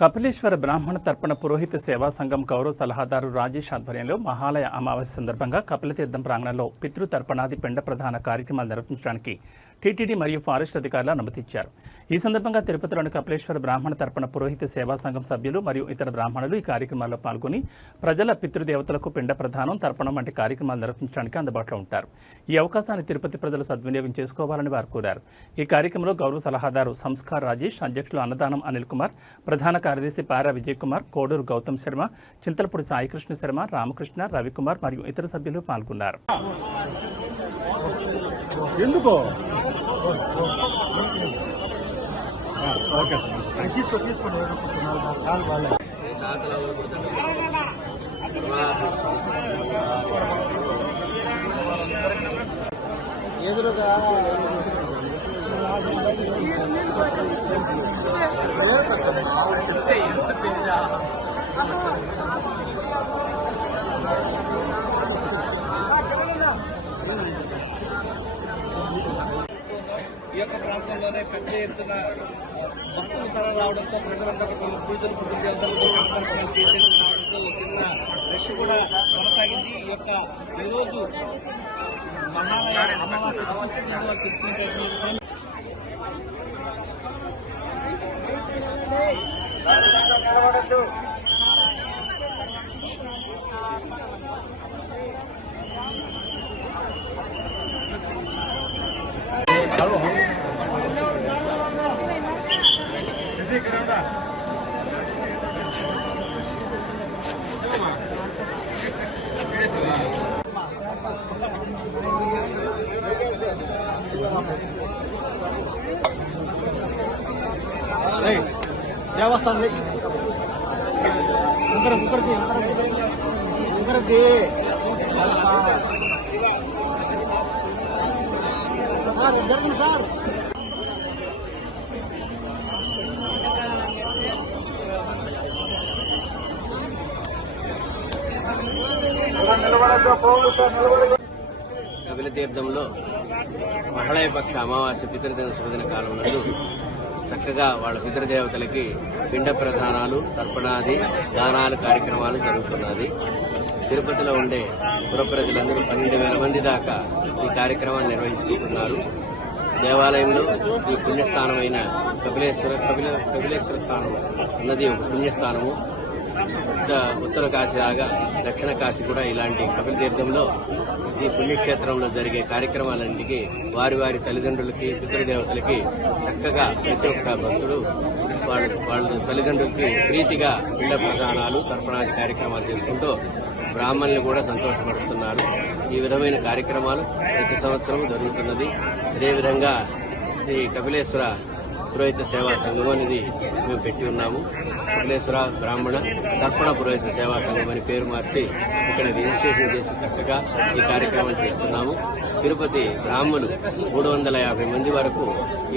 కపిలేశ్వర బ్రాహ్మణ తర్పణ పురోహిత సేవా సంఘం గౌరవ సలహాదారు రాజేష్ ఆధ్వర్యంలో మహాలయ అమావాస్య సందర్భంగా కపిలతీర్థం ప్రాంగణంలో పితృ తర్పణాది పిండ ప్రధాన కార్యక్రమాలు నిర్వహించడానికి టీటీడీ మరియు ఫారెస్ట్ అధికారులు అనుమతిచ్చారు. ఈ సందర్భంగా తిరుపతిలోని కపిలేశ్వర బ్రాహ్మణ తర్పణ పురోహిత సేవా సంఘం సభ్యులు మరియు ఇతర బ్రాహ్మణులు ఈ కార్యక్రమాల్లో పాల్గొని ప్రజల పితృదేవతలకు పిండ ప్రధానం తర్పణం వంటి కార్యక్రమాలు నిర్వహించడానికి అందుబాటులో ఉంటారు. ఈ అవకాశాన్ని తిరుపతి ప్రజలు సద్వినియోగం చేసుకోవాలని వారు కోరారు. ఈ కార్యక్రమంలో గౌరవ సలహాదారు సంస్కార్ రాజేష్ అధ్యక్షులు అన్నదానం అనిల్ కుమార్ ప్రధాన కార్యదర్శి పారా విజయ్ కుమార్ కోడూరు గౌతమ్ శర్మ చింతలపూడి సాయికృష్ణ శర్మ రామకృష్ణ రవికుమార్ మరియు ఇతర సభ్యులు పాల్గొన్నారు. ఎందుకు? ఎదురుగా ఈ యొక్క ప్రాంతంలోనే పెద్ద ఎత్తున భక్తులు తర రావడంతో ప్రజలందరూ తమ పూజలు పుట్టిన దేవతలకు సంతర్పణలు చేసేందుకు రావడంతో కింద రష్ కూడా కొనసాగింది. ఈ యొక్క ఈరోజు మహాలయ అమావాస్య విశిష్టంగా తెలుసుకునేటటువంటి దేవస్థానం ముగ్గురు ముగ్గురికి పక్ష సార్ జరిగింది సార్ అమావాస్య పితృదిన శుభదిన కాలం నందు చక్కగా వాళ్ళ పితృదేవతలకి పిండ ప్రధానాలు తర్పణాది దానాలు కార్యక్రమాలు జరుగుతున్నది. తిరుపతిలో ఉండే పుర ప్రజలందరూ పన్నెండు వేల మంది దాకా ఈ కార్యక్రమాన్ని నిర్వహించుకుంటున్నారు. దేవాలయంలో ఈ పుణ్యస్థానమైన కపిలేశ్వర కపిల కపిలేశ్వర స్థానం ఉన్నది ఒక పుణ్యస్థానము. ఉత్తర కాశీ లాగా దక్షిణ కాశీ కూడా ఇలాంటి కపిల తీర్థంలో ఈ పుణ్యక్షేత్రంలో జరిగే కార్యక్రమాలన్నిటికీ వారి వారి తల్లిదండ్రులకి పితృదేవతలకి చక్కగా ప్రతి ఒక్క భక్తుడు వాళ్ళ వాళ్ళ తల్లిదండ్రులకి ప్రీతిగా పిండ ప్రదానాలు తర్పణాది కార్యక్రమాలు చేసుకుంటూ బ్రాహ్మణులు కూడా సంతోషపరుస్తున్నారు. ఈ విధమైన కార్యక్రమాలు ప్రతి సంవత్సరం జరుగుతున్నది. అదేవిధంగా శ్రీ కపిలేశ్వర పురోహిత సేవా సంఘం అనేది మేము పెట్టి ఉన్నాము. కపిలేశ్వర బ్రాహ్మణ తర్పణ పురోహిత సేవా సంఘం అని పేరు మార్చి ఇక్కడ రిజిస్ట్రేషన్ చేసి చక్కగా ఈ కార్యక్రమాలు చేస్తున్నాము. తిరుపతి బ్రాహ్మణులు మూడు వందల యాభై మంది వరకు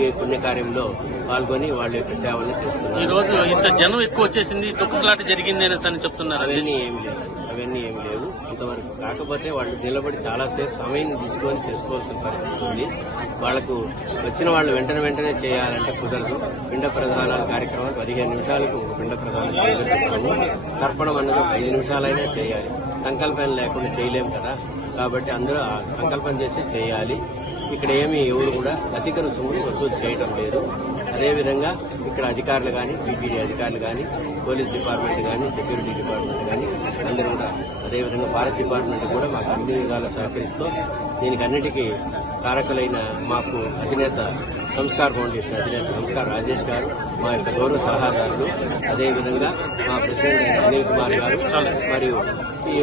ఈ పుణ్యకార్యంలో పాల్గొని వాళ్ళ యొక్క సేవలను ఈ చేస్తున్నారు రోజు ఇంత జనం ఎక్కువ వచ్చేసింది తొక్కులాట జరిగింది అనేసి అని చెప్తున్నారు అవన్నీ ఏమి లేవు అవన్నీ ఏమి లేవు. ఇంతవరకు కాకపోతే వాళ్ళు నిలబడి చాలాసేపు సమయం తీసుకొని చేసుకోవాల్సిన పరిస్థితి ఉంది. వాళ్ళకు వచ్చిన వాళ్ళు వెంటనే వెంటనే చేయాలంటే కుదరదు. పిండ ప్రధానాల కార్యక్రమం పదిహేను నిమిషాలకు ఒక పిండ ప్రధానం చేయగలుగుతాము తర్పణం అన్నది ఒక ఐదు నిమిషాలైనా చేయాలి. సంకల్పం లేకుండా చేయలేము కదా. కాబట్టి అందరూ సంకల్పం చేసి చేయాలి. ఇక్కడ ఏమి ఎవరు కూడా అధిక రుసుములు వసూలు చేయడం లేదు. అదేవిధంగా ఇక్కడ అధికారులు కానీ టీటీడీ అధికారులు కానీ పోలీస్ డిపార్ట్మెంట్ కానీ సెక్యూరిటీ డిపార్ట్మెంట్ కానీ అదేవిధంగా ఫారెస్ట్ డిపార్ట్మెంట్ కూడా మాకు అన్ని విధాలా సహకరిస్తూ దీనికి అన్నిటికీ కారకులైన మాకు అధినేత సంస్కార్ ఫౌండేషన్ అధినేత సంస్కార్ రాజేష్ గారు మా యొక్క గౌరవ సలహాదారులు అదేవిధంగా మా ప్రెసిడెంట్ అనిల్ కుమార్ గారు మరియు ఈ